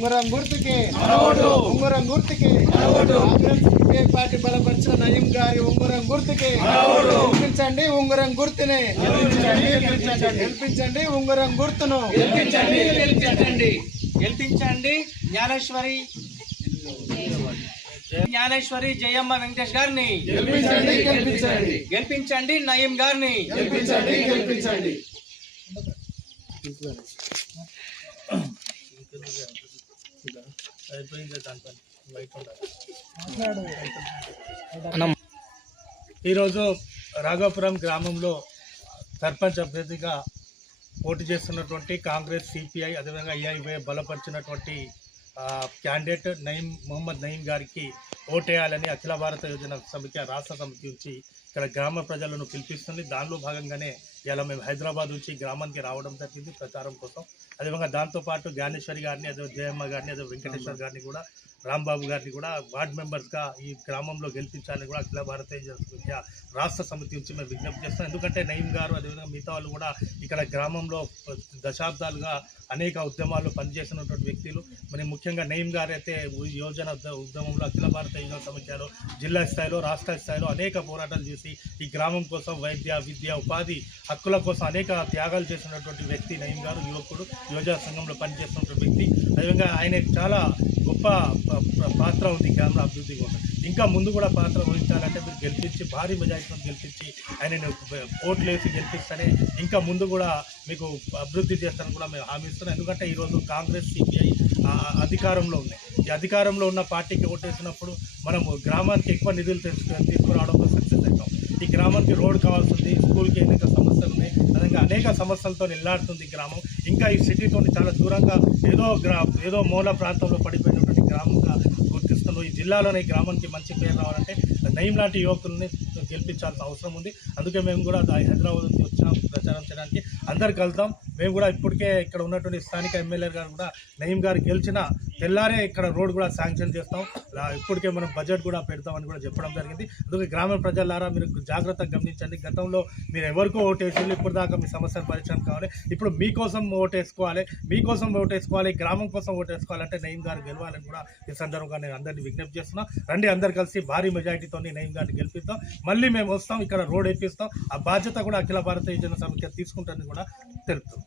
ఉంగరం గుర్తుకే ఉంగరం గుర్తుకే పార్టీ బలపరిచిన నయీం గారి ఉంగరం గుర్తుకే గెలిపించండి ఉంగరం గుర్తునే గెలిపించండి ఉంగరం గుర్తును గెలిపించండి జ్ఞానేశ్వరి జయమ్మ వెంకటేష్ గారిని గెలిపించండి నయీం గారిని గెలిపించండి. ఈరోజు రాఘవపురం గ్రామంలో సర్పంచ్ అభ్యర్థిగా పోటీ చేస్తున్నటువంటి కాంగ్రెస్, సిపిఐ, అదేవిధంగా ఏఐవై బలపరిచినటువంటి క్యాండిడేట్ మొహమ్మద్ నయీం గారికి ఓటేయాలని అఖిల భారత యోజన సమితి రాష్ట్ర సమితి నుంచి ఇక్కడ గ్రామ ప్రజలను పిలిపిస్తుంది. దానిలో భాగంగానే ఇలా మేము హైదరాబాద్ నుంచి గ్రామానికి రావడం జరిగింది ప్రచారం కోసం. అదేవిధంగా దాంతోపాటు జ్ఞానేశ్వరి గారిని, అదే జయమ్మ గారిని, అదే వెంకటేశ్వర్ గారిని కూడా, రాంబాబు గారిని కూడా వార్డ్ మెంబర్స్గా ఈ గ్రామంలో గెలిపించాలని కూడా అఖిల భారతీయ రాష్ట్ర సమితి నుంచి మేము విజ్ఞప్తి చేస్తాం. ఎందుకంటే నయీం గారు, అదేవిధంగా మిగతా వాళ్ళు కూడా ఇక్కడ గ్రామంలో దశాబ్దాలుగా అనేక ఉద్యమాల్లో పనిచేసినటువంటి వ్యక్తులు. మరి ముఖ్యంగా నయీం గారు అయితే యోజన ఉద్యమంలో అఖిల భారత యోజన సమితిలో జిల్లా స్థాయిలో, రాష్ట్ర స్థాయిలో అనేక పోరాటాలు చేసి ఈ గ్రామం కోసం వైద్య, విద్య, ఉపాధి హక్కుల కోసం అనేక త్యాగాలు చేసినటువంటి వ్యక్తి నయీం గారు. యువకుడు, యువజన సంఘంలో పనిచేస్తున్నటువంటి వ్యక్తి. అదేవిధంగా ఆయన చాలా గొప్ప పాత్ర ఉంది గ్రామ అభివృద్ధి కోసం. ఇంకా ముందు కూడా పాత్ర వహించాలంటే మీరు గెలిపించి, భారీ మెజారిటీతో గెలిపించి, ఆయన ఓట్లు వేసి గెలిపిస్తేనే ఇంకా ముందు కూడా మీకు అభివృద్ధి చేస్తారని కూడా మేము హామీ ఇస్తున్నాం. ఎందుకంటే ఈరోజు కాంగ్రెస్, సిపిఐ అధికారంలో ఉన్నాయి. ఈ అధికారంలో ఉన్న పార్టీకి ఓటేసినప్పుడు మనము గ్రామానికి ఎక్కువ నిధులు తీసుకురావడంలో సక్సెస్ అవుతాం. ఈ గ్రామానికి రోడ్ కావాల్సింది, స్కూల్కి అనేక సమస్యలు ఉన్నాయి, అదేవిధంగా అనేక సమస్యలతో నిల్లాడుతుంది గ్రామం. ఇంకా ఈ సిటీతో చాలా దూరంగా ఏదో మూల ప్రాంతంలో పడిపోయినటువంటి గ్రామంగా గుర్తిస్తున్నాం. ఈ జిల్లాలోని గ్రామానికి మంచి పేరు రావాలంటే నయీం లాంటి యువకుల్ని గెలిపించాల్సిన అవసరం ఉంది. అందుకే మేము కూడా హైదరాబాద్ నుంచి వచ్చినాం ప్రచారం చేయడానికి. అందరు కలుద్దాం. మేము కూడా ఇప్పటికే ఇక్కడ ఉన్నటువంటి స్థానిక ఎమ్మెల్యే గారు కూడా నయీం గారు గెలిచిన తెల్లారే ఇక్కడ రోడ్ కూడా శాంక్షన్ చేస్తాం, ఇప్పటికే మనం బడ్జెట్ కూడా పెడతామని కూడా చెప్పడం జరిగింది. అందుకే గ్రామ ప్రజలారా మీరు జాగ్రత్తగా గమనించండి. గతంలో మీరు ఎవరికో ఓటేసి ఇప్పుడు దాకా మీ సమస్యలు పరిచయం కావాలి, ఇప్పుడు మీకోసం ఓటేసుకోవాలి, గ్రామం కోసం ఓటేసుకోవాలంటే నయీం గారు గెలవాలని కూడా ఈ సందర్భంగా నేను అందరినీ విజ్ఞప్తి చేస్తున్నా. రండి, అందరు కలిసి భారీ మెజారిటీతో నయీం గారిని గెలిపిస్తాం. మళ్ళీ మేము వస్తాం, ఇక్కడ రోడ్ వేపిస్తాం. ఆ బాధ్యత కూడా అఖిల భారతీయ జన సమితి తీసుకుంటారని కూడా తెలుపుతాం.